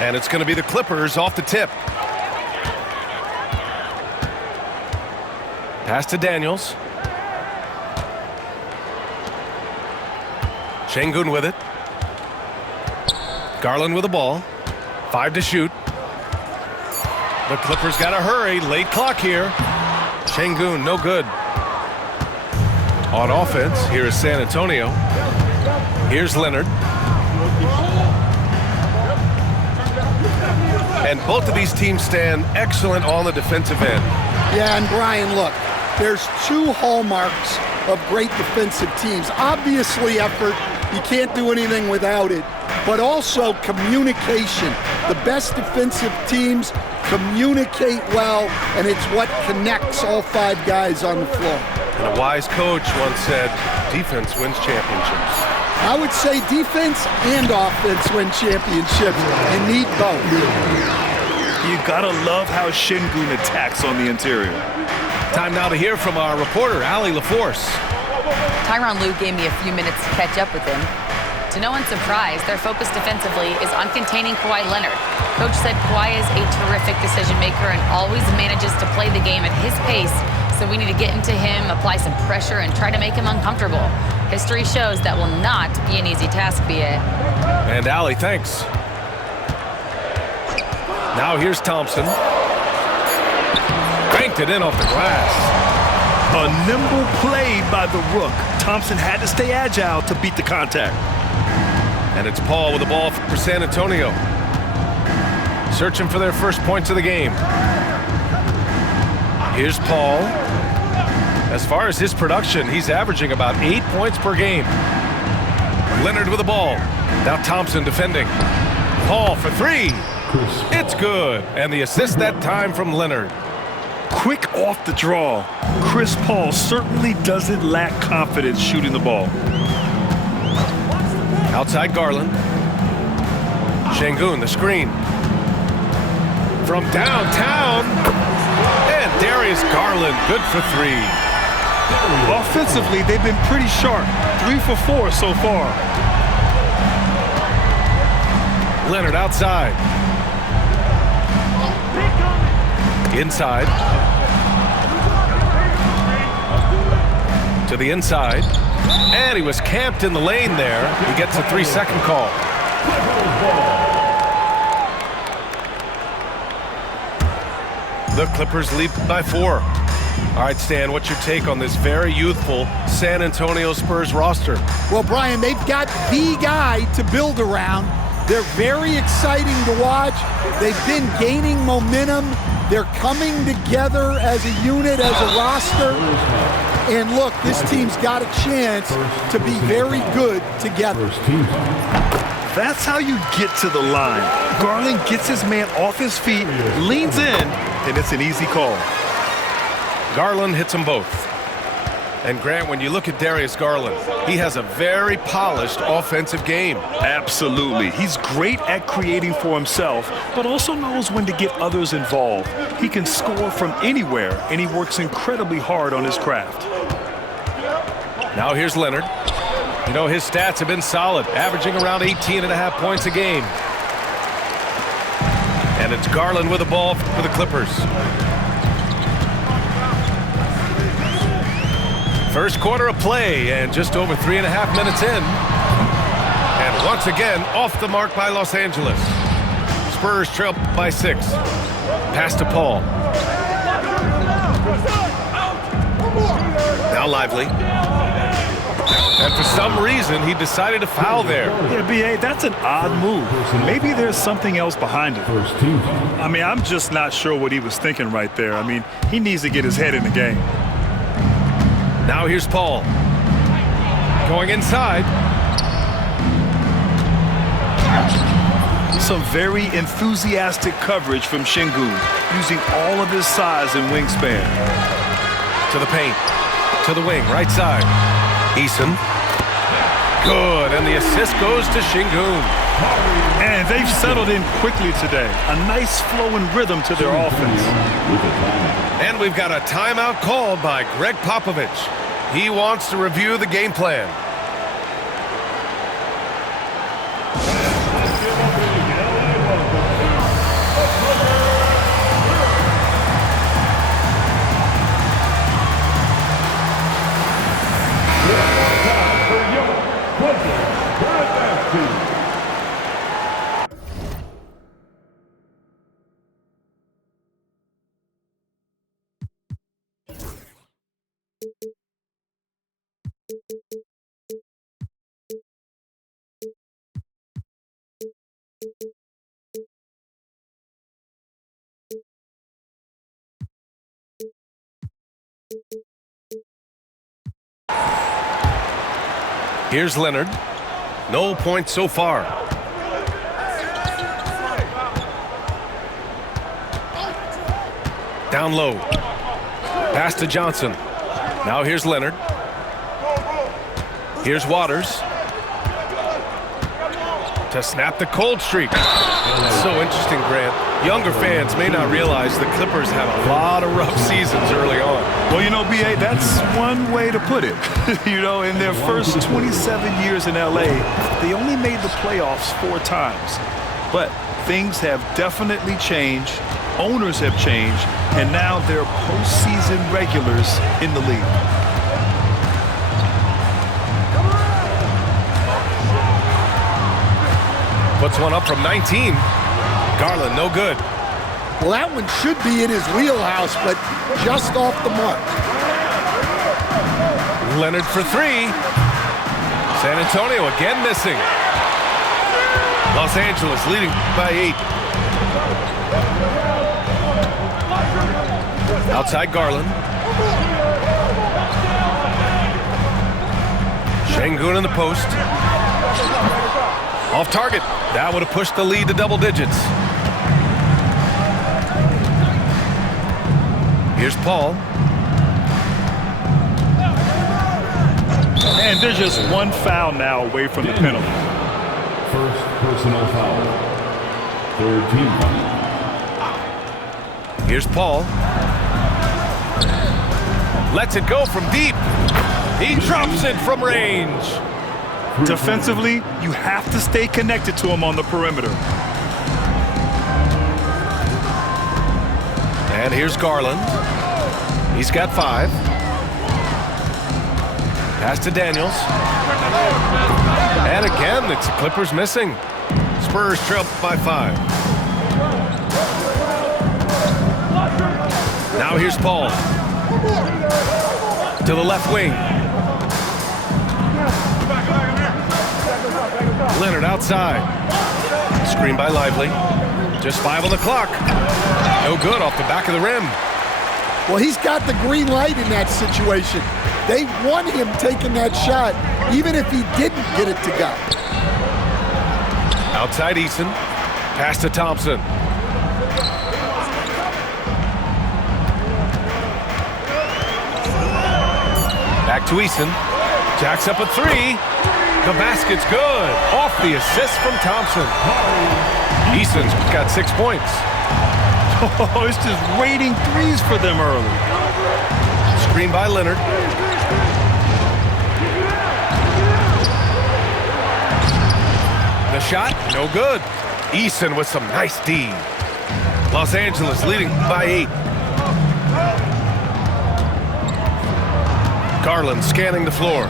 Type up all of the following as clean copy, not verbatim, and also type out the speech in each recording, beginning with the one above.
And it's going to be the Clippers off the tip. Pass to Daniels. Şengün with it. Garland with the ball. 5 to shoot. The Clippers got to hurry. Late clock here. Şengün, no good. On offense, here is San Antonio. Here's Leonard. And both of these teams stand excellent on the defensive end. Yeah, and Brian, look, there's 2 hallmarks of great defensive teams. Obviously effort, you can't do anything without it, but also communication. The best defensive teams communicate well, and it's what connects all 5 guys on the floor. And a wise coach once said, defense wins championships. I would say defense and offense win championships. You need both. You gotta love how Şengün attacks on the interior. Time now to hear from our reporter, Allie LaForce. Tyronn Lue gave me a few minutes to catch up with him. To no one's surprise, their focus defensively is on containing Kawhi Leonard. Coach said Kawhi is a terrific decision maker and always manages to play the game at his pace, so we need to get into him, apply some pressure, and try to make him uncomfortable. History shows that will not be an easy task, BA. And Allie, thanks. Now here's Thompson. Banked it in off the glass. A nimble play by the Rook. Thompson had to stay agile to beat the contact. And it's Paul with the ball for San Antonio. Searching for their first points of the game. Here's Paul. As far as his production, he's averaging about 8 points per game. Leonard with the ball. Now Thompson defending. Paul for 3. It's good. And the assist that time from Leonard. Quick off the draw. Chris Paul certainly doesn't lack confidence shooting the ball. Outside Garland. Şengün, the screen. From downtown. And Darius Garland, good for 3. Offensively, they've been pretty sharp. 3 for 4 so far. Leonard outside. Inside. To the inside. And he was camped in the lane there. He gets a 3-second call. The Clippers lead by 4. All right, Stan, what's your take on this very youthful San Antonio Spurs roster? Well, Brian, they've got the guy to build around. They're very exciting to watch. They've been gaining momentum. They're coming together as a unit, as a roster. And look, this team's got a chance to be very good together. That's how you get to the line. Garland gets his man off his feet, leans in, and it's an easy call. Garland hits them both. And Grant, when you look at Darius Garland, he has a very polished offensive game. Absolutely. He's great at creating for himself, but also knows when to get others involved. He can score from anywhere, and he works incredibly hard on his craft. Now here's Leonard. You know, his stats have been solid, averaging around 18.5 points a game. And it's Garland with the ball for the Clippers. First quarter of play and just over 3.5 minutes in. And once again, off the mark by Los Angeles. Spurs trail by 6. Pass to Paul. Now Lively. And for some reason, he decided to foul there. Yeah, B.A., that's an odd move. Maybe there's something else behind it. I mean, I'm just not sure what he was thinking right there. I mean, he needs to get his head in the game. Now here's Paul. Going inside. Some very enthusiastic coverage from Şengün, using all of his size and wingspan. To the paint. To the wing, right side. Eason. Good, and the assist goes to Şengün. And they've settled in quickly today. A nice flow and rhythm to their offense. And we've got a timeout called by Greg Popovich. He wants to review the game plan. Here's Leonard. No points so far. Down low. Pass to Johnson. Now here's Leonard. Here's Waters. To snap the cold streak. It's so interesting, Grant. Younger fans may not realize the Clippers had a lot of rough seasons early on. Well, you know, B.A., that's one way to put it. You know, in their first 27 years in L.A., they only made the playoffs 4 times. But things have definitely changed. Owners have changed. And now they're postseason regulars in the league. Puts one up from 19. Garland, no good. Well, that one should be in his wheelhouse, but just off the mark. Leonard for 3. San Antonio again missing. Los Angeles leading by 8. Outside Garland. Şengün in the post. Off target. That would have pushed the lead to double digits. Here's Paul. And there's just one foul now away from the penalty. First personal foul. Third team foul. Here's Paul. Lets it go from deep. He drops it from range. Defensively, you have to stay connected to him on the perimeter. And here's Garland. He's got 5. Pass to Daniels. And again, the Clippers missing. Spurs trail by 5. Now here's Paul. To the left wing. Leonard outside. Screen by Lively. Just 5 on the clock. No good off the back of the rim. Well, he's got the green light in that situation. They want him taking that shot, even if he didn't get it to go. Outside Eason. Pass to Thompson. Back to Eason. Jacks up a 3. The basket's good. Off the assist from Thompson. Eason's got 6 points. Oh, it's just raining threes for them early. Screen by Leonard. The shot, no good. Eason with some nice D. Los Angeles leading by 8. Garland scanning the floor.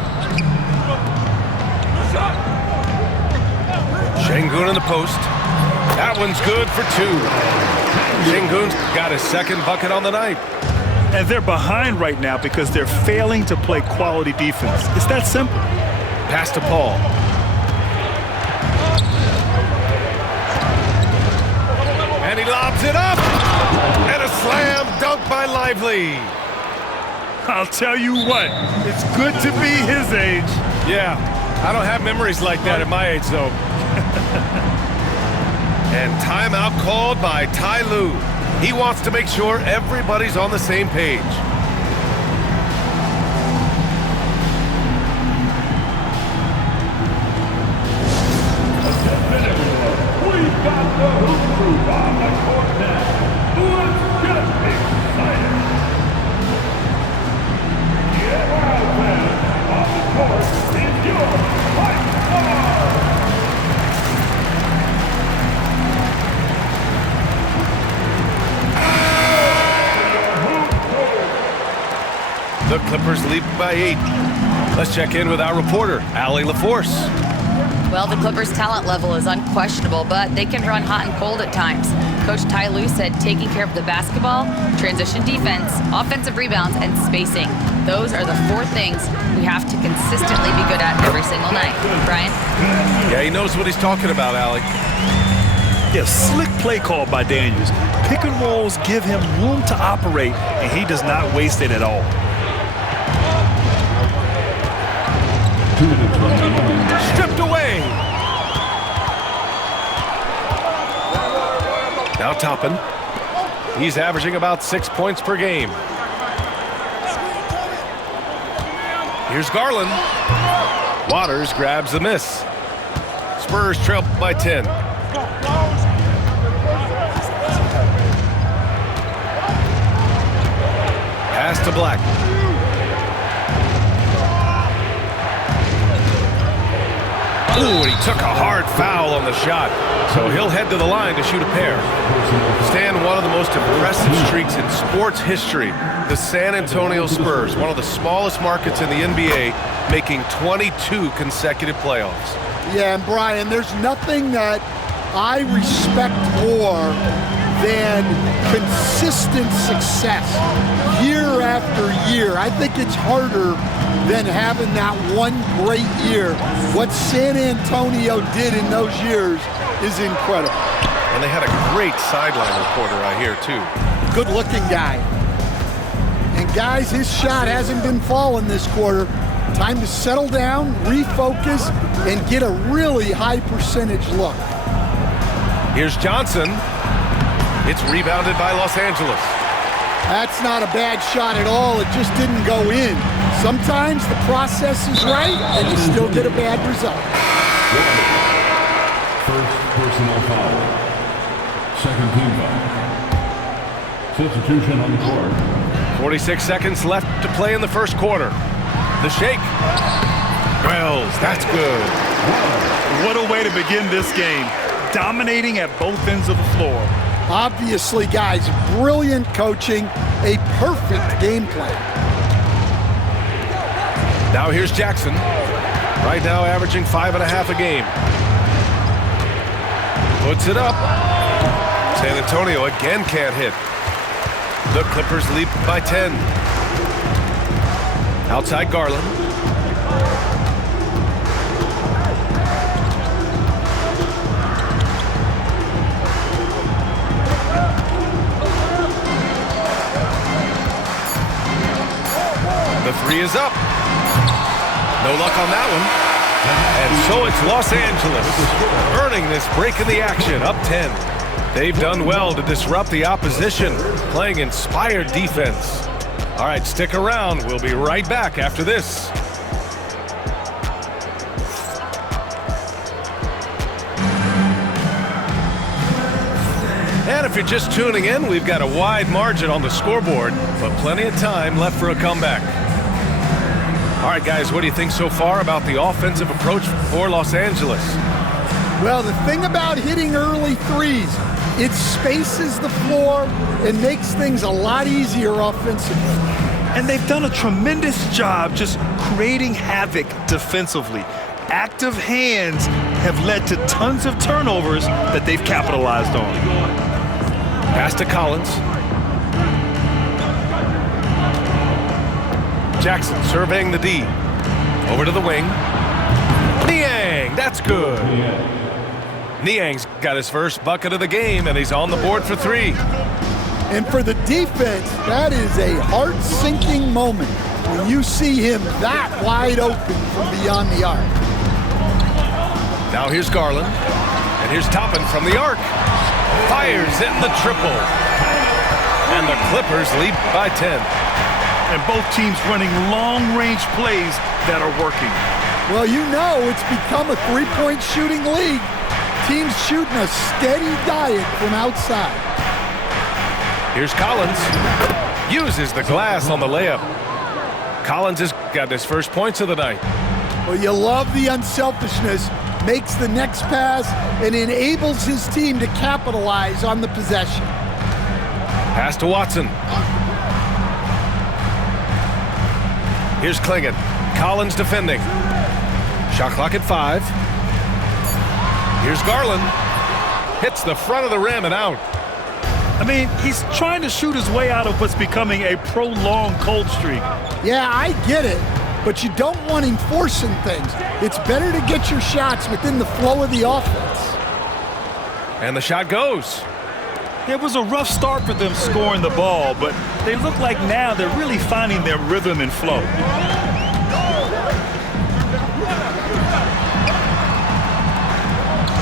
Şengün in the post. That one's good for 2. Şengün's got his second bucket on the night. And they're behind right now because they're failing to play quality defense. It's that simple. Pass to Paul. And he lobs it up. And a slam dunk by Lively. I'll tell you what, it's good to be his age. Yeah, I don't have memories like that at my age, though. And timeout called by Ty Lue. He wants to make sure everybody's on the same page. We've got the Hoop Group on the court now. Let's get excited. Get wild, fans. On the court is your fight star. The Clippers lead by 8. Let's check in with our reporter, Allie LaForce. Well, the Clippers' talent level is unquestionable, but they can run hot and cold at times. Coach Ty Lue said taking care of the basketball, transition defense, offensive rebounds, and spacing. Those are the 4 things we have to consistently be good at every single night. Brian? Yeah, he knows what he's talking about, Allie. Yeah, slick play call by Daniels. Pick and rolls give him room to operate, and he does not waste it at all. 2 minutes remaining. Stripped away. Now Toppin. He's averaging about 6 points per game. Here's Garland. Waters grabs the miss. Spurs trail by 10. Pass to Black. Ooh, and he took a hard foul on the shot. So he'll head to the line to shoot a pair. Stan, one of the most impressive streaks in sports history. The San Antonio Spurs, one of the smallest markets in the NBA, making 22 consecutive playoffs. Yeah, and Brian, there's nothing that I respect more than consistent success year after year. I think it's harder than having that one great year. What San Antonio did in those years is incredible. And they had a great sideline reporter, I hear, too. Good-looking guy. And guys, his shot hasn't been falling this quarter. Time to settle down, refocus, and get a really high percentage look. Here's Johnson. It's rebounded by Los Angeles. That's not a bad shot at all. It just didn't go in. Sometimes the process is right, and you still get a bad result. First personal foul. Second team foul. Substitution on the court. 46 seconds left to play in the first quarter. The shake. Wells, that's good. What a way to begin this game. Dominating at both ends of the floor. Obviously, guys, brilliant coaching, a perfect game plan. Now here's Jackson. Right now averaging 5.5 a game. Puts it up. San Antonio again can't hit. The Clippers lead by 10. Outside Garland. The three is up. No luck on that one. And so it's Los Angeles earning this break in the action, up 10. They've done well to disrupt the opposition, playing inspired defense. All right, stick around. We'll be right back after this. And if you're just tuning in, we've got a wide margin on the scoreboard, but plenty of time left for a comeback. All right, guys, what do you think so far about the offensive approach for Los Angeles? Well, the thing about hitting early threes, it spaces the floor and makes things a lot easier offensively. And they've done a tremendous job just creating havoc defensively. Active hands have led to tons of turnovers that they've capitalized on. Pass to Collins. Jackson surveying the D. Over to the wing. Niang, that's good. Niang's got his first bucket of the game, and he's on the board for three. And for the defense, that is a heart-sinking moment when you see him that wide open from beyond the arc. Now here's Garland, and here's Toppin from the arc. Fires in the triple. And the Clippers lead by 10. And both teams running long-range plays that are working. Well, you know it's become a three-point shooting league. Teams shooting a steady diet from outside. Here's Collins. Uses the glass on the layup. Collins has got his first points of the night. Well, you love the unselfishness. Makes the next pass and enables his team to capitalize on the possession. Pass to Watson. Here's Klingon. Collins defending. Shot clock at 5. Here's Garland. Hits the front of the rim and out. I mean, he's trying to shoot his way out of what's becoming a prolonged cold streak. Yeah, I get it, but you don't want him forcing things. It's better to get your shots within the flow of the offense. And the shot goes. It was a rough start for them scoring the ball, but they look like now they're really finding their rhythm and flow.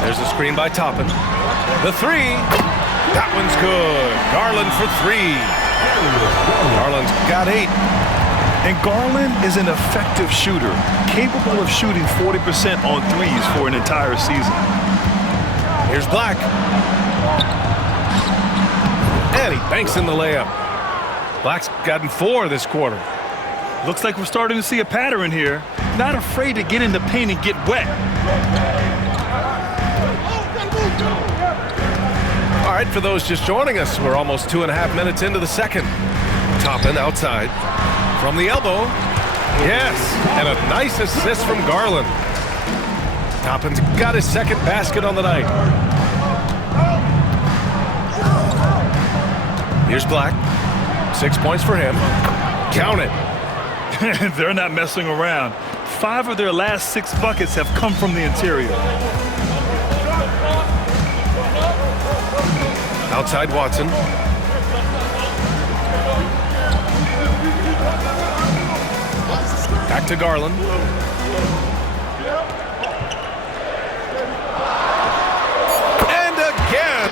There's a screen by Toppin. The three. That one's good. Garland for three. Garland's got 8. And Garland is an effective shooter, capable of shooting 40% on threes for an entire season. Here's Black. And he banks in the layup. Black's gotten 4 this quarter. Looks like we're starting to see a pattern here. Not afraid to get in the paint and get wet. All right, for those just joining us, we're almost 2.5 minutes into the second. Toppin outside. From the elbow. Yes, and a nice assist from Garland. Toppin's got his second basket on the night. Here's Black. 6 points for him. Count it. They're not messing around. 5 of their last 6 buckets have come from the interior. Outside Watson. Back to Garland. And again.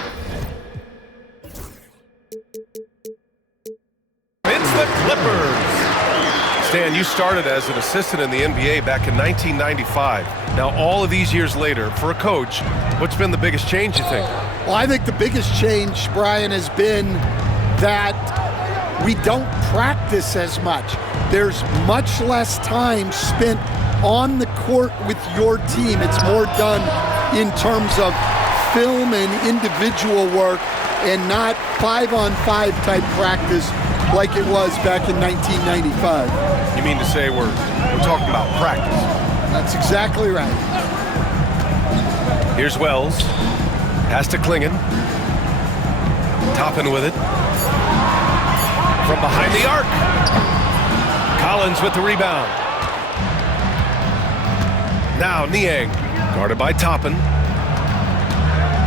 It's the Clippers. Stan, you started as an assistant in the NBA back in 1995. Now, all of these years later, for a coach, what's been the biggest change, you think? Well, I think the biggest change, Brian, has been that we don't practice as much. There's much less time spent on the court with your team. It's more done in terms of film and individual work and not 5-on-5 type practice like it was back in 1995. You mean to say we're talking about practice? That's exactly right. Here's Wells. Pass to Klingon. Toppin with it. From behind the arc. Collins with the rebound. Now Niang. Guarded by Toppin.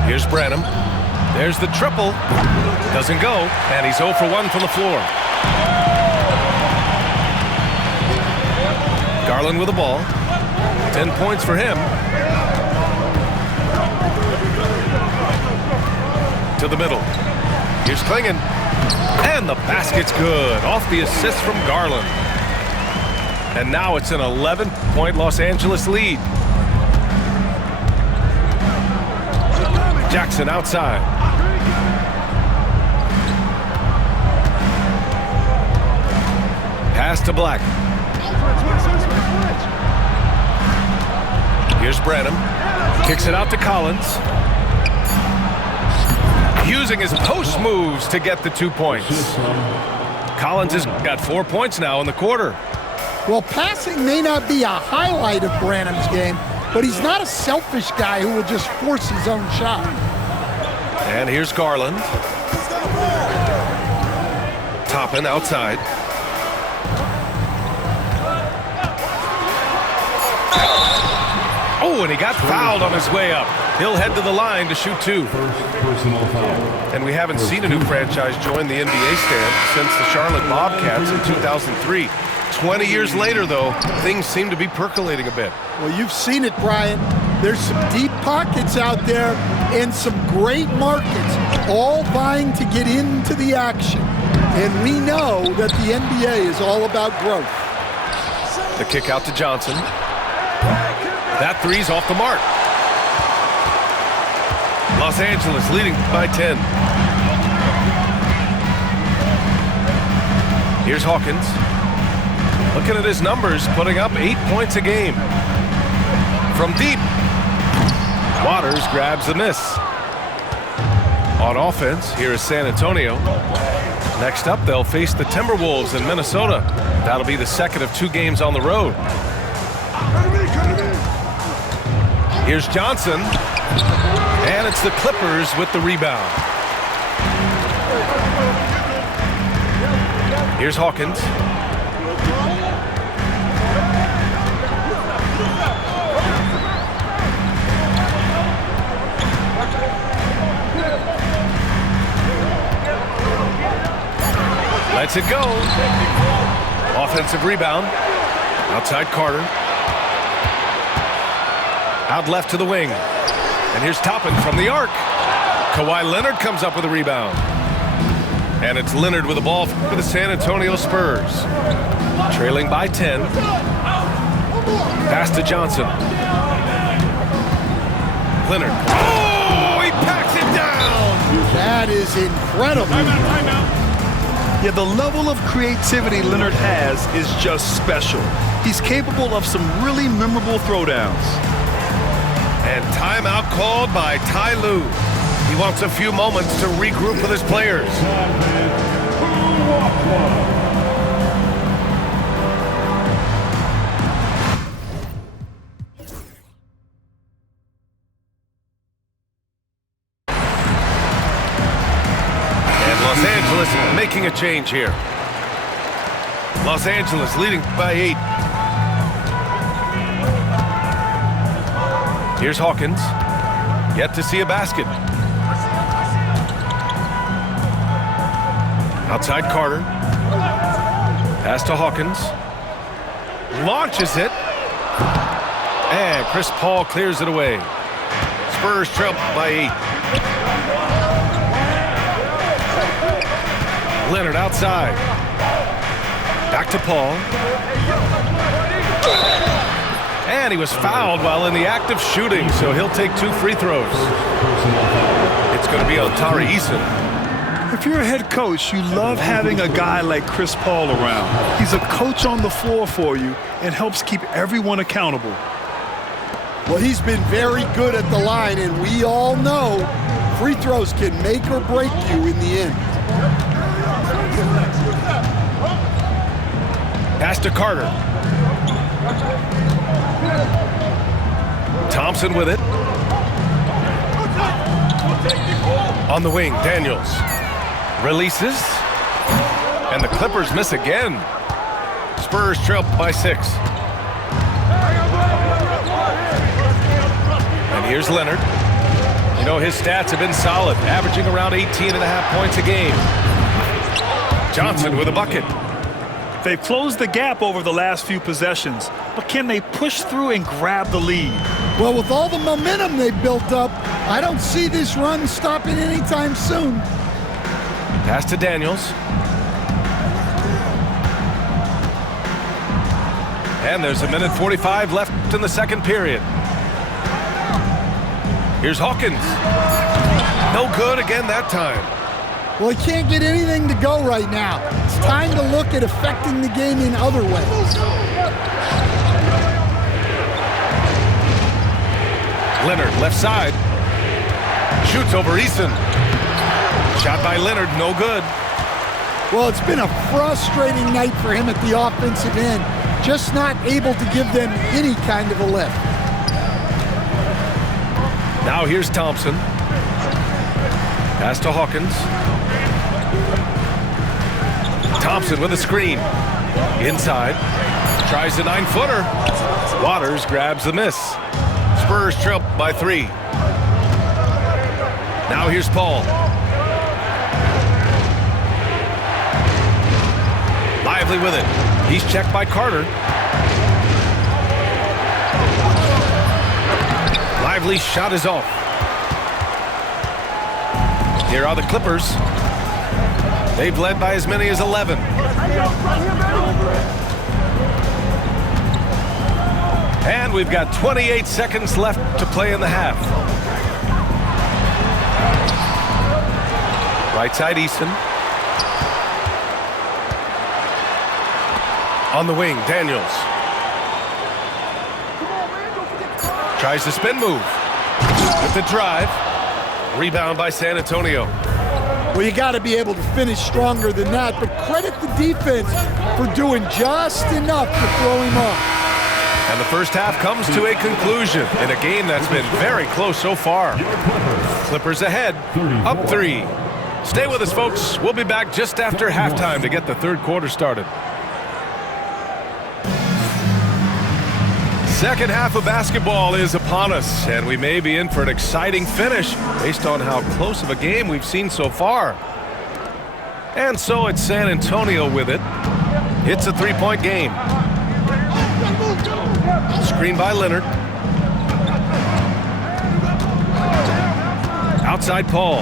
Here's Branham. There's the triple. Doesn't go. And he's 0 for 1 from the floor. Garland with the ball. 10 points for him. To the middle. Here's Klingon. And the basket's good. Off the assist from Garland. And now it's an 11-point Los Angeles lead. Jackson outside. Pass to Black. Here's Branham. Kicks it out to Collins. Using his post moves to get the 2 points. Collins has got 4 points now in the quarter. Well, passing may not be a highlight of Branham's game, but he's not a selfish guy who will just force his own shot. And here's Garland. Toppin outside. Oh, and he got fouled on his way up. He'll head to the line to shoot 2. And we haven't seen a new franchise join the NBA stand since the Charlotte Bobcats in 2003. 20 years later, though, things seem to be percolating a bit. Well, you've seen it, Brian. There's some deep pockets out there and some great markets, all vying to get into the action. And we know that the NBA is all about growth. The kick out to Johnson. That three's off the mark. Los Angeles leading by 10. Here's Hawkins. Looking at his numbers, putting up 8 points a game. From deep. Waters grabs the miss. On offense, here is San Antonio. Next up, they'll face the Timberwolves in Minnesota. That'll be the second of 2 games on the road. Here's Johnson. And it's the Clippers with the rebound. Here's Hawkins. Lets it go. Offensive rebound. Outside Carter. Out left to the wing. And here's Toppin from the arc. Kawhi Leonard comes up with a rebound. And it's Leonard with the ball for the San Antonio Spurs. Trailing by 10. Pass to Johnson. Leonard. Oh, he packs it down! That is incredible. Yeah, the level of creativity Leonard has is just special. He's capable of some really memorable throwdowns. And timeout called by Ty Lue. He wants a few moments to regroup with his players. And Los Angeles making a change here. Los Angeles leading by 8. Here's Hawkins. Yet to see a basket. Outside Carter. Pass to Hawkins. Launches it. And Chris Paul clears it away. Spurs trail by 8. Leonard outside. Back to Paul. And he was fouled while in the act of shooting, so he'll take 2 free throws. It's going to be on Tari Eason. If you're a head coach, you love having a guy like Chris Paul around. He's a coach on the floor for you and helps keep everyone accountable. Well, he's been very good at the line, and we all know free throws can make or break you in the end. Pass to Carter. Thompson with it. On the wing, Daniels. Releases. And the Clippers miss again. Spurs trail by 6. And here's Leonard. You know, his stats have been solid, averaging around 18.5 points a game. Johnson with a bucket. They've closed the gap over the last few possessions, but can they push through and grab the lead? Well, with all the momentum they've built up, I don't see this run stopping anytime soon. Pass to Daniels. And there's 1:45 left in the second period. Here's Hawkins. No good again that time. Well, he can't get anything to go right now. It's time to look at affecting the game in other ways. Leonard, left side. Shoots over Eason. Shot by Leonard, no good. Well, it's been a frustrating night for him at the offensive end. Just not able to give them any kind of a lift. Now here's Thompson. Pass to Hawkins. Thompson with a screen. Inside. Tries a 9-footer. Waters grabs the miss. Spurs trail by 3. Now here's Paul. Lively with it. He's checked by Carter. Lively's shot is off. Here are the Clippers. They've led by as many as 11. And we've got 28 seconds left to play in the half. Right side, Eason. On the wing, Daniels. Tries the spin move. With the drive. Rebound by San Antonio. Well, you got to be able to finish stronger than that, but credit the defense for doing just enough to throw him off. And the first half comes to a conclusion in a game that's been very close so far. Clippers ahead, up 3. Stay with us, folks. We'll be back just after halftime to get the third quarter started. Second half of basketball is upon us, and we may be in for an exciting finish based on how close of a game we've seen so far. And so it's San Antonio with it. It's a 3-point game. Screen by Leonard. Outside Paul.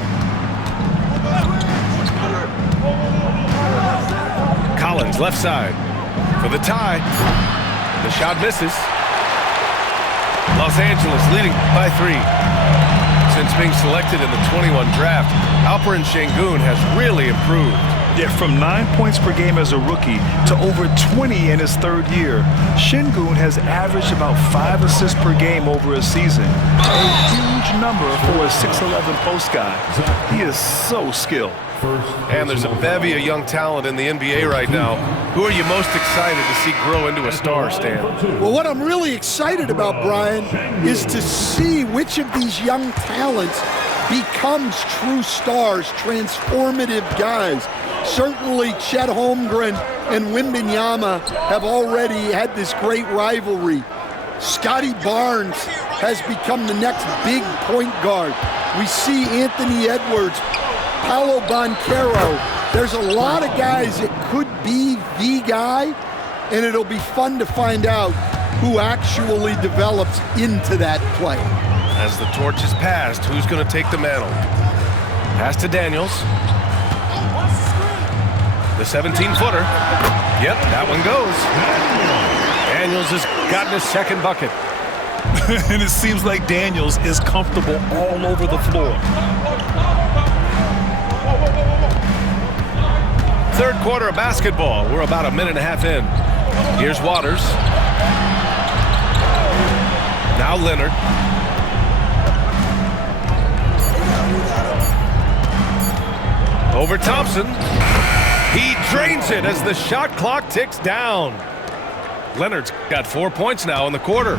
Collins left side for the tie. The shot misses. Los Angeles leading by 3. Since being selected in the 21 draft, Alperen Şengün has really improved. Yeah, from 9 points per game as a rookie to over 20 in his 3rd year, Şengün has averaged about 5 assists per game over a season. A huge number for a 6'11 post guy. He is so skilled. And there's a bevy of young talent in the NBA right now. Who are you most excited to see grow into a star, Stan? Well, what I'm really excited about, Brian, is to see which of these young talents becomes true stars, transformative guys. Certainly Chet Holmgren and Wembanyama have already had this great rivalry. Scotty Barnes has become the next big point guard. We see Anthony Edwards, Paolo Banchero. There's a lot of guys that could be the guy, and it'll be fun to find out who actually develops into that play. As the torch is passed, who's going to take the mantle? Pass to Daniels. The 17-footer. Yep, that one goes. Daniels has gotten his 2nd bucket. And it seems like Daniels is comfortable all over the floor. 3rd quarter of basketball. We're about a minute and a half in. Here's Waters. Now Leonard. Over Thompson. He drains it as the shot clock ticks down. Leonard's got 4 points now in the quarter.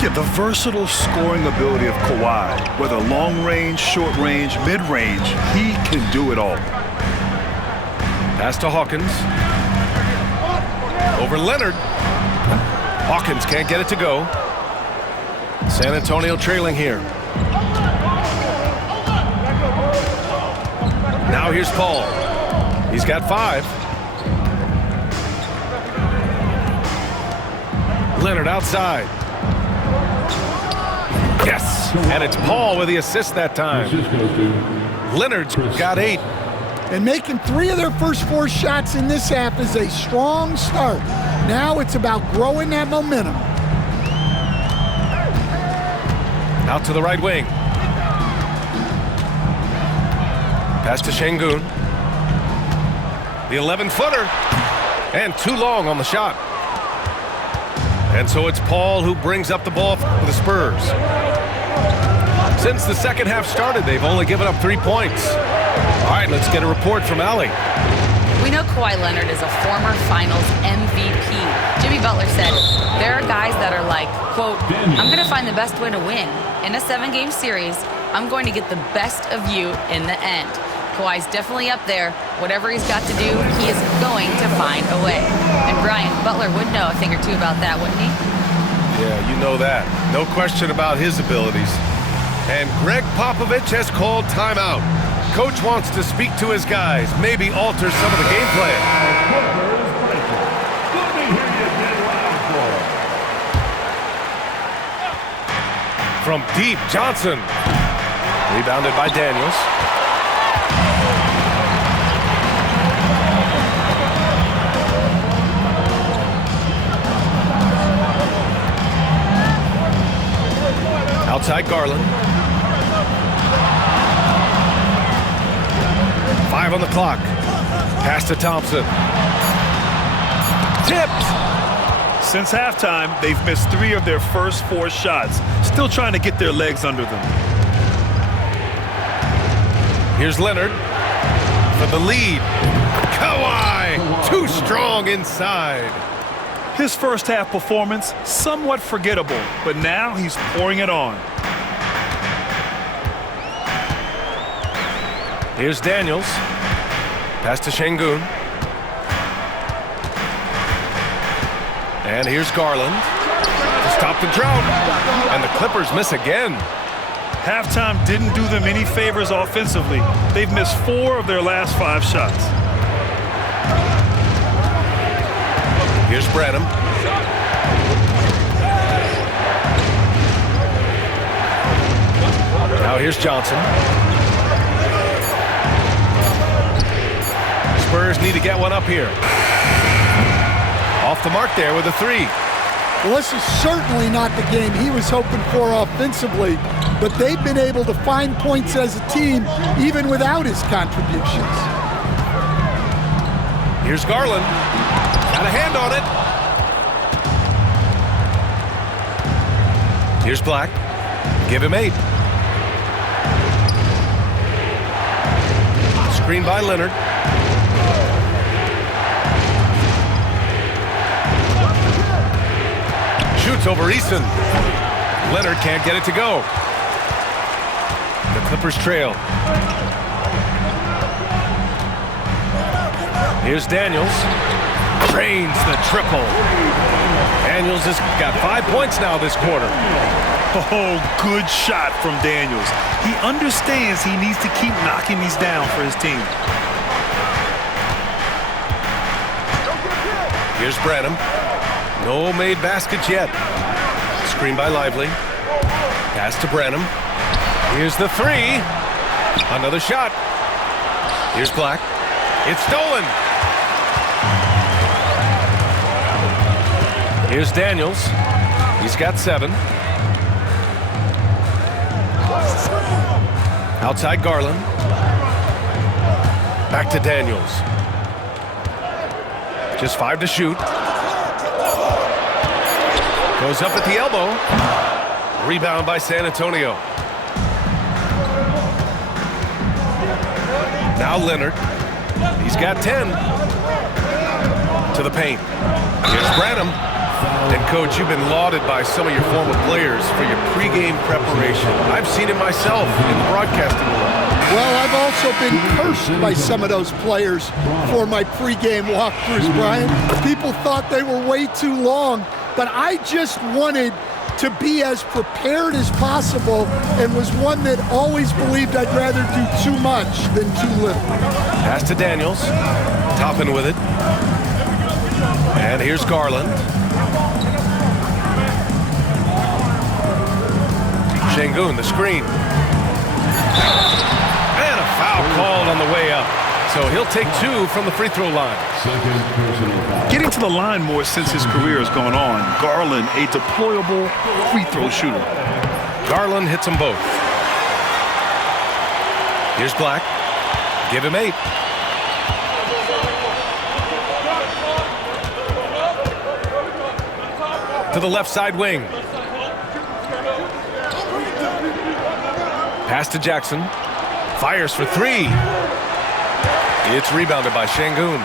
Yeah, the versatile scoring ability of Kawhi, whether long range, short range, mid range, he can do it all. Pass to Hawkins. Over Leonard. Hawkins can't get it to go. San Antonio trailing here. Now here's Paul. He's got 5. Leonard outside. Yes, and it's Paul with the assist that time. Leonard's got 8. And making 3 of their first 4 shots in this half is a strong start. Now it's about growing that momentum. Out to the right wing. Pass to Şengün. The 11-footer. And too long on the shot. And so it's Paul who brings up the ball for the Spurs. Since the second half started, they've only given up 3 points. All right, let's get a report from Allie. We know Kawhi Leonard is a former Finals MVP. Jimmy Butler said, there are guys that are like, quote, I'm going to find the best way to win. In a 7-game series, I'm going to get the best of you in the end. Kawhi's definitely up there. Whatever he's got to do, he is going to find a way. And Brian, Butler would know a thing or two about that, wouldn't he? Yeah, you know that. No question about his abilities. And Greg Popovich has called timeout. Coach wants to speak to his guys, maybe alter some of the game plan. Let me hear you get loud for it. From deep, Johnson. Rebounded by Daniels. Outside Garland. 5 on the clock. Pass to Thompson. Tipped. Since halftime, they've missed 3 of their first 4 shots. Still trying to get their legs under them. Here's Leonard for the lead. Kawhi, too strong inside. His first half performance, somewhat forgettable, but now he's pouring it on. Here's Daniels. Pass to Şengün. And here's Garland to stop the drought. And the Clippers miss again. Halftime didn't do them any favors offensively. They've missed 4 of their last 5 shots. Here's Branham. Now here's Johnson. Spurs need to get one up here. Off the mark there with a three. Well, this is certainly not the game he was hoping for offensively, but they've been able to find points as a team even without his contributions. Here's Garland. Got a hand on it. Here's Black. Give him 8. Screen by Leonard. Shoots over Easton. Leonard can't get it to go. The Clippers trail. Here's Daniels. Drains the triple. Daniels has got 5 points now this quarter. Oh, good shot from Daniels. He understands he needs to keep knocking these down for his team. Here's Branham. No made baskets yet. Screen by Lively. Pass to Branham. Here's the three. Another shot. Here's Black. It's stolen. Here's Daniels. He's got 7. Outside Garland. Back to Daniels. Just 5 to shoot. Goes up at the elbow. Rebound by San Antonio. Now Leonard. He's got 10. To the paint. Here's Branham. And, Coach, you've been lauded by some of your former players for your pregame preparation. I've seen it myself in the broadcasting world. Well, I've also been cursed by some of those players for my pregame walkthroughs, Brian. People thought they were way too long, but I just wanted to be as prepared as possible and was one that always believed I'd rather do too much than too little. Pass to Daniels. Toppin with it. And here's Garland. Şengün, the screen. And a foul called on the way up. So he'll take 2 from the free throw line. Getting to the line more since his career has gone on. Garland, a deployable free throw shooter. Garland hits them both. Here's Black. Give him 8. To the left side wing. Pass to Jackson. Fires for 3. It's rebounded by Şengün.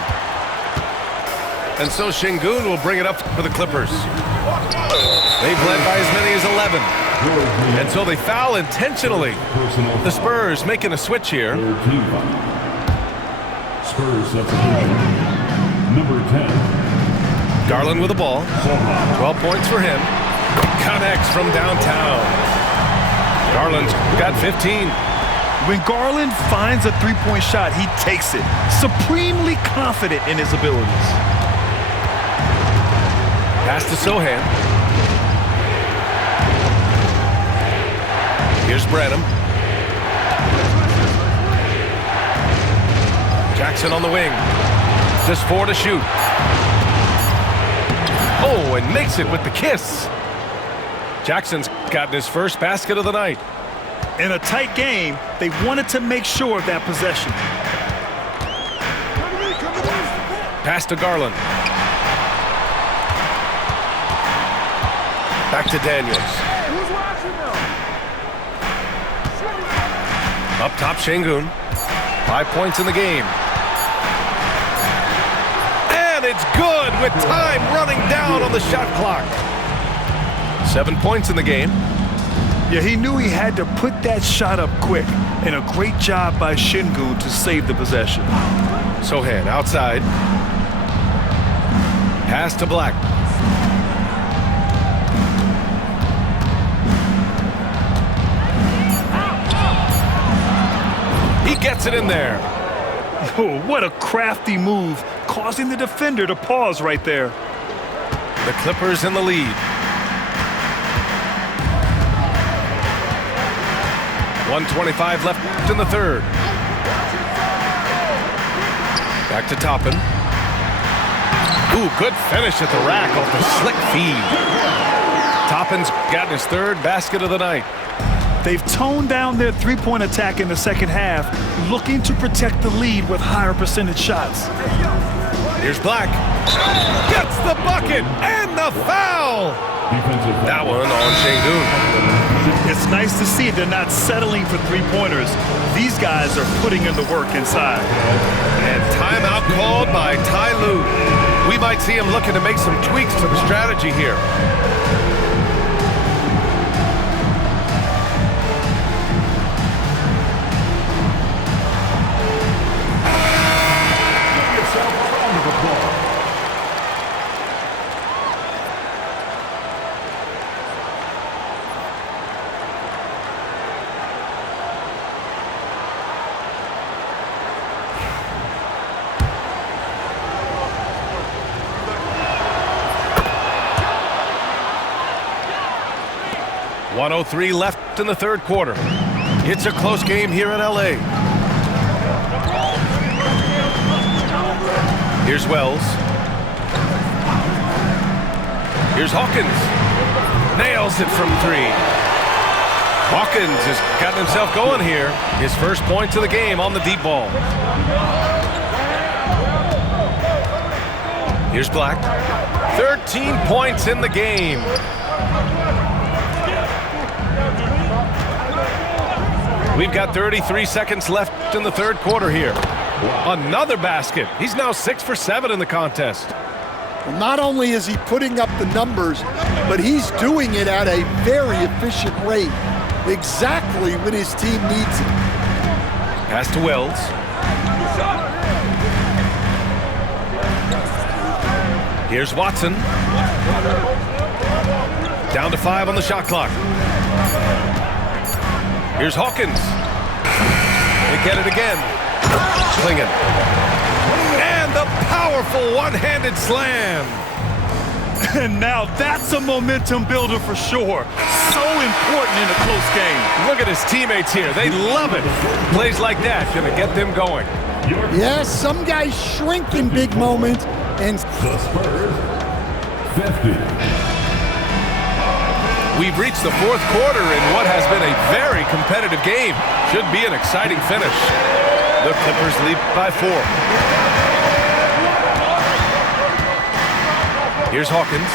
And so Şengün will bring it up for the Clippers. They've led by as many as 11. And so they foul intentionally. The Spurs making a switch here. Spurs substitution. Number 10. Garland with the ball. 12 points for him. Connects from downtown. Garland's got 15. When Garland finds a three-point shot, he takes it. Supremely confident in his abilities. Pass to Sohan. Here's Branham. Jackson on the wing. Just 4 to shoot. Oh, and makes it with the kiss. Jackson's gotten his first basket of the night. In a tight game, they wanted to make sure of that possession. Pass to Garland. Back to Daniels. Up top, Şengün. 5 points in the game. And it's good with time running down on the shot clock. 7 points in the game. Yeah, he knew he had to put that shot up quick. And a great job by Şengün to save the possession. Sohan outside. Pass to Black. He gets it in there. Oh, what a crafty move, causing the defender to pause right there. The Clippers in the lead. 1:25 left in the third. Back to Toppin. Ooh, good finish at the rack off the slick feed. Toppin's gotten his third basket of the night. They've toned down their three-point attack in the second half, looking to protect the lead with higher percentage shots. Here's Black. Gets the bucket and the foul. That one on Şengün. It's nice to see they're not settling for three-pointers. These guys are putting in the work inside. And timeout called by Ty Lue. We might see him looking to make some tweaks to the strategy here. .103 left in the third quarter. It's a close game here in LA. Here's Wells. Here's Hawkins. Nails it from three. Hawkins has gotten himself going here. His first points of the game on the deep ball. Here's Black. 13 points in the game. We've got 33 seconds left in the third quarter here. Another basket. He's now 6 for 7 in the contest. Well, not only is he putting up the numbers, but he's doing it at a very efficient rate, exactly when his team needs it. Pass to Wells. Here's Watson. Down to 5 on the shot clock. Here's Hawkins. They get it again. Clingan. And the powerful one-handed slam. And now that's a momentum builder for sure. So important in a close game. Look at his teammates here. They love it. Plays like that gonna get them going. Yes, some guys shrink in big moments. And The Spurs, 50. We've reached the fourth quarter in what has been a very competitive game. Should be an exciting finish. The Clippers lead by 4. Here's Hawkins.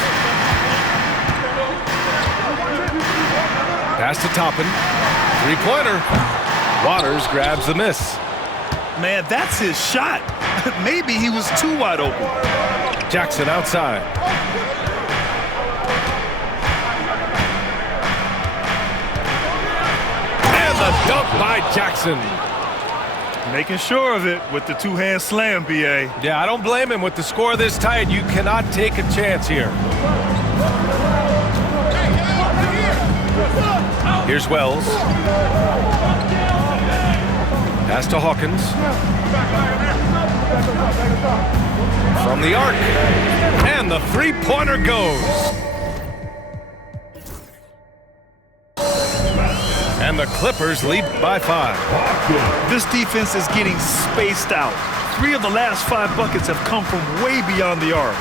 Pass to Toppin. Three-pointer. Waters grabs the miss. Man, that's his shot. Maybe he was too wide open. Jackson outside. A dunk by Jackson. Making sure of it with the two-hand slam, BA. Yeah, I don't blame him. With the score this tight, you cannot take a chance here. Here's Wells. Pass to Hawkins. From the arc. And the three-pointer goes. And the Clippers lead by 5. This defense is getting spaced out. 3 of the last 5 buckets have come from way beyond the arc.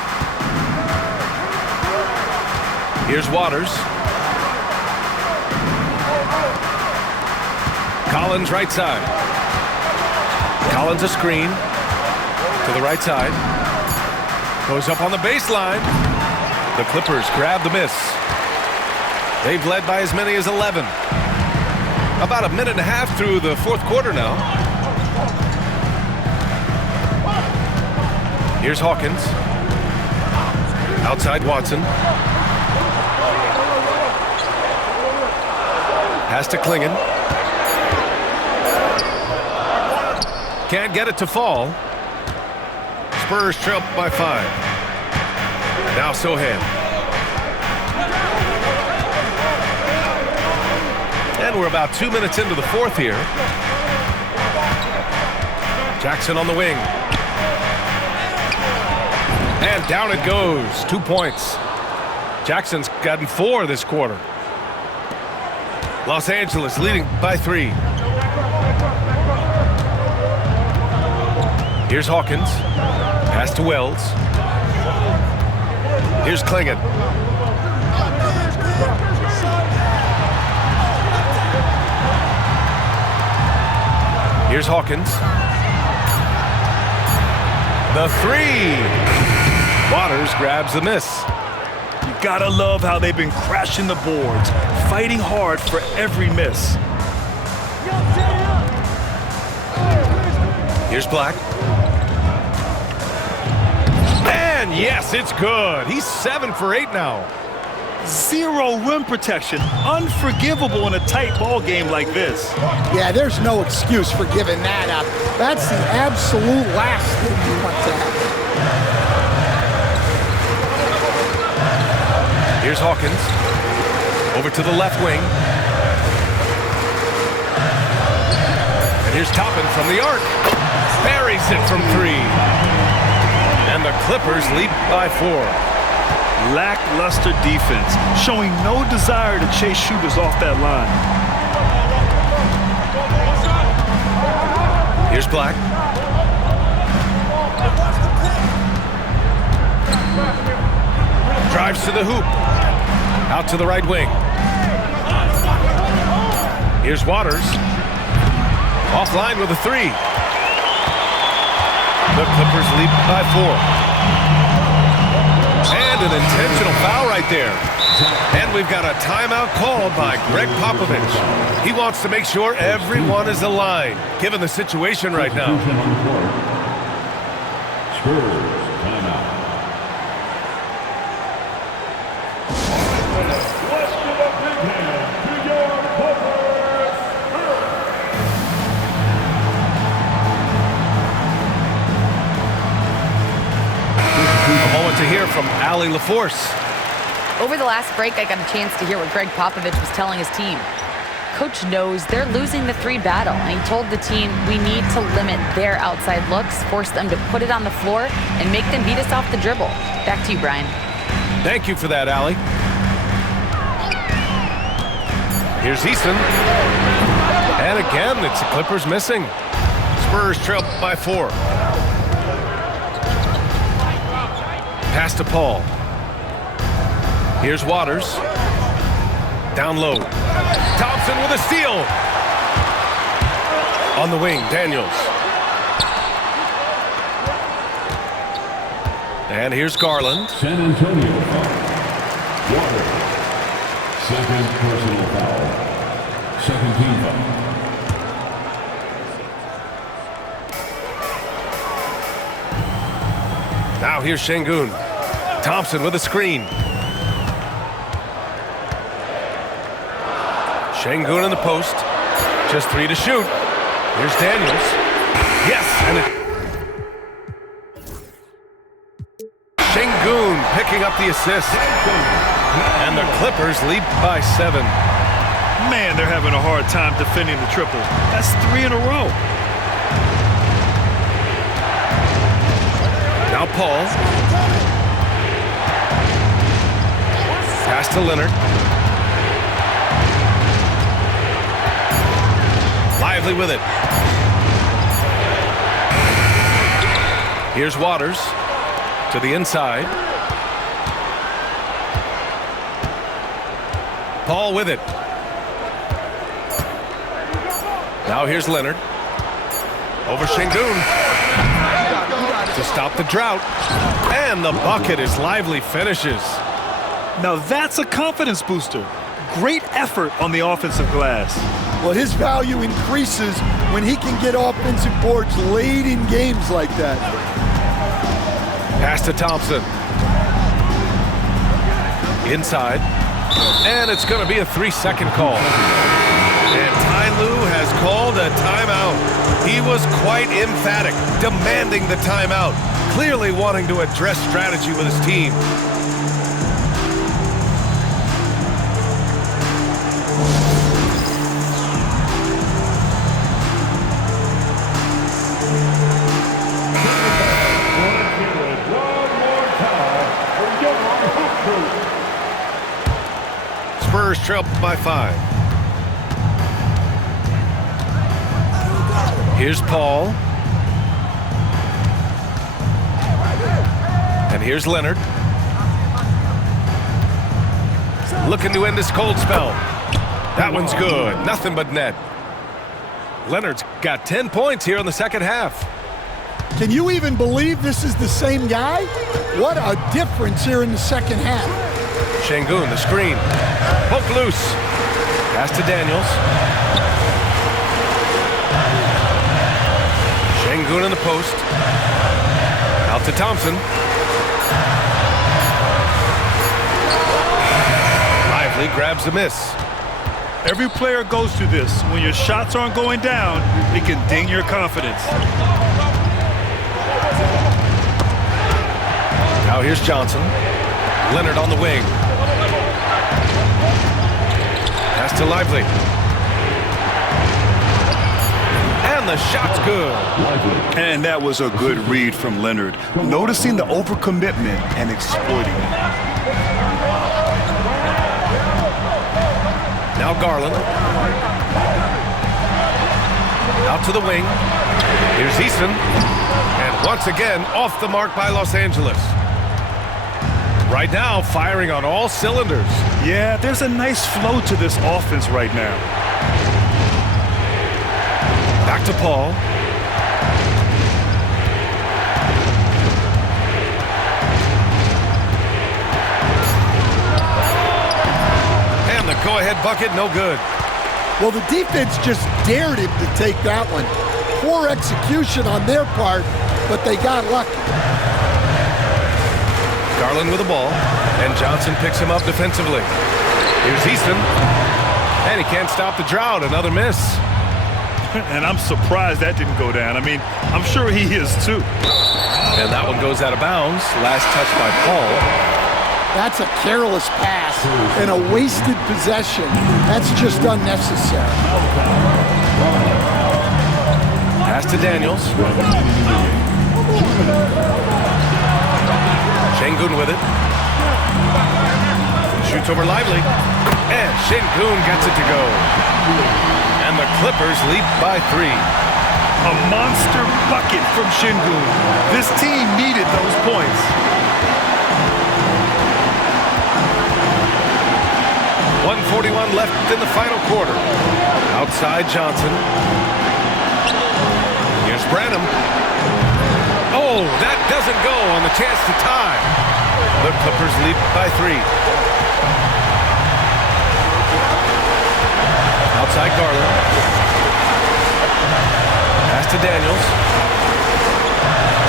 Here's Waters. Collins right side. Collins a screen. To the right side. Goes up on the baseline. The Clippers grab the miss. They've led by as many as 11. About a minute and a half through the fourth quarter now. Here's Hawkins. Outside Watson. Pass to Clingan. Can't get it to fall. Spurs trail by 5. Now Sohan. And we're about 2 minutes into the fourth here. Jackson on the wing. And down it goes. 2 points. Jackson's gotten 4 this quarter. Los Angeles leading by 3. Here's Hawkins. Pass to Wells. Here's Klingon. Here's Hawkins. The three. Waters grabs the miss. You gotta love how they've been crashing the boards, fighting hard for every miss. Here's Black. And yes, it's good. He's 7 for 8 now. Zero rim protection. Unforgivable in a tight ball game like this. Yeah, there's no excuse for giving that up. That's the absolute last thing you want to happen. Here's Hawkins. Over to the left wing. And here's Toppin from the arc. Buries it from 3. And the Clippers lead by 4. Lackluster defense, showing no desire to chase shooters off that line. Here's Black. Drives to the hoop. Out to the right wing. Here's Waters. Offline with a 3. The Clippers lead by 4. And an intentional foul right there. And we've got a timeout called by Greg Popovich. He wants to make sure everyone is aligned, given the situation right now. Spurs, timeout. Let's give a big hand to your Clippers. A moment to hear from Allie LaForce. Over the last break, I got a chance to hear what Greg Popovich was telling his team. Coach knows they're losing the 3 battle, and he told the team, we need to limit their outside looks, force them to put it on the floor, and make them beat us off the dribble. Back to you, Brian. Thank you for that, Allie. Here's Easton. And again, it's the Clippers missing. Spurs trail by 4. Pass to Paul. Here's Waters. Down low. Thompson with a steal. On the wing, Daniels. And here's Garland. San Antonio foul. Water. Second personal foul. Second team foul. Now here's Şengün. Thompson with a screen. Şengün in the post. Just 3 to shoot. Here's Daniels. Yes, and it... Şengün picking up the assist. And the Clippers lead by 7. Man, they're having a hard time defending the triple. That's 3 in a row. Now Paul. Pass to Leonard. Lively with it. Here's Waters to the inside. Paul with it. Now here's Leonard. Over Şengün. To stop the drought. And the bucket is lively finishes. Now that's a confidence booster. Great effort on the offensive glass. Well, his value increases when he can get offensive boards late in games like that. Pass to Thompson. Inside. And it's going to be a 3-second call. And Ty Lue has called a timeout. He was quite emphatic, demanding the timeout, clearly wanting to address strategy with his team. Spurs trail by 5. Here's Paul. And here's Leonard. Looking to end this cold spell. That one's good. Nothing but net. Leonard's got 10 points here in the second half. Can you even believe this is the same guy? What a difference here in the second half. Şengün, the screen. Poke loose. Pass to Daniels. Şengün in the post. Out to Thompson. Lively grabs the miss. Every player goes through this. When your shots aren't going down, it can ding your confidence. Now here's Johnson. Leonard on the wing. Pass to Lively. And the shot's good. And that was a good read from Leonard, noticing the overcommitment and exploiting it. Now Garland. Out to the wing. Here's Easton. And once again, off the mark by Los Angeles. Right now, firing on all cylinders. Yeah, there's a nice flow to this offense right now. Back to Paul. And the go-ahead bucket, no good. Well, the defense just dared him to take that one. Poor execution on their part, but they got lucky. Garland with the ball, and Johnson picks him up defensively. Here's Easton, and he can't stop the drought. Another miss. And I'm surprised that didn't go down. I mean, I'm sure he is too. And that one goes out of bounds. Last touch by Paul. That's a careless pass and a wasted possession. That's just unnecessary. Pass to Daniels. Şengün with it. Shoots over Lively. And Şengün gets it to go. And the Clippers lead by 3. A monster bucket from Şengün. This team needed those points. .141 left in the final quarter. Outside Johnson. Here's Branham. Oh, that doesn't go on the chance to tie. The Clippers lead by 3. Outside Garland. Pass to Daniels.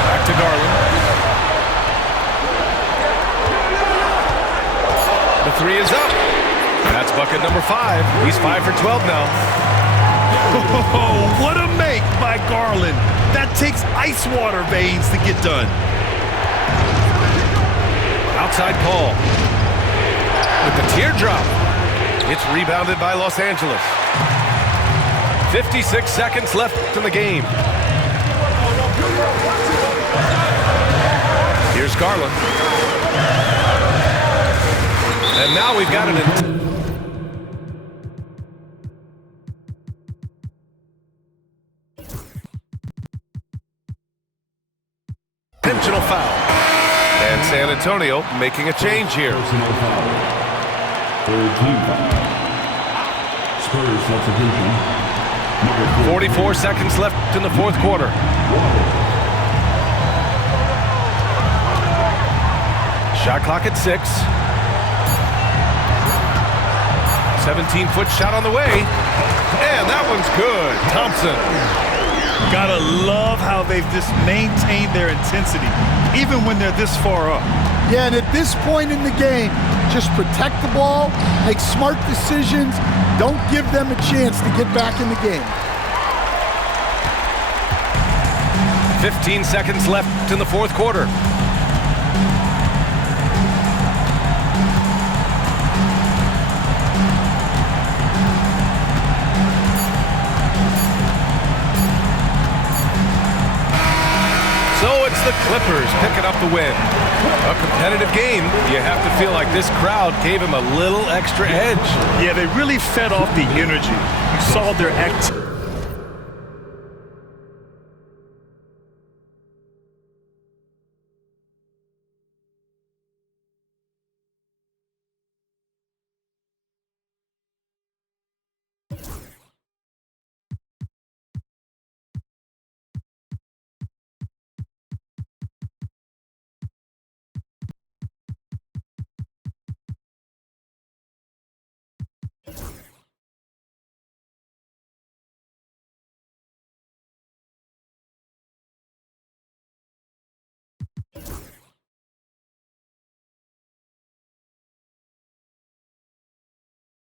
Back to Garland. The 3 is up. That's bucket number 5. He's 5 for 12 now. Oh, what a make by Garland. That takes ice water veins to get done. Outside Paul. With the teardrop. It's rebounded by Los Angeles. 56 seconds left in the game. Here's Garland. And now we've got an intentional foul. And San Antonio making a change here. Personal foul. Third team foul. Spurs substitution. Number 44 seconds left in the fourth quarter. Shot clock at 6. 17-foot shot on the way. And that one's good. Thompson. Gotta love how they've just maintained their intensity, even when they're this far up. Yeah, and at this point in the game, just protect the ball, make smart decisions, don't give them a chance to get back in the game. 15 seconds left in the fourth quarter. So it's the Clippers picking up the win. A competitive game. You have to feel like this crowd gave him a little extra edge. Yeah, they really fed off the energy. You saw their activity.